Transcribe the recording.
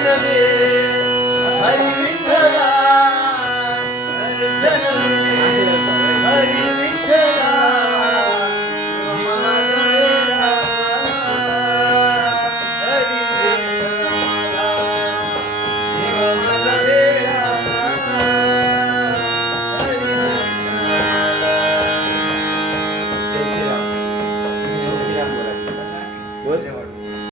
दर्शन दे हरी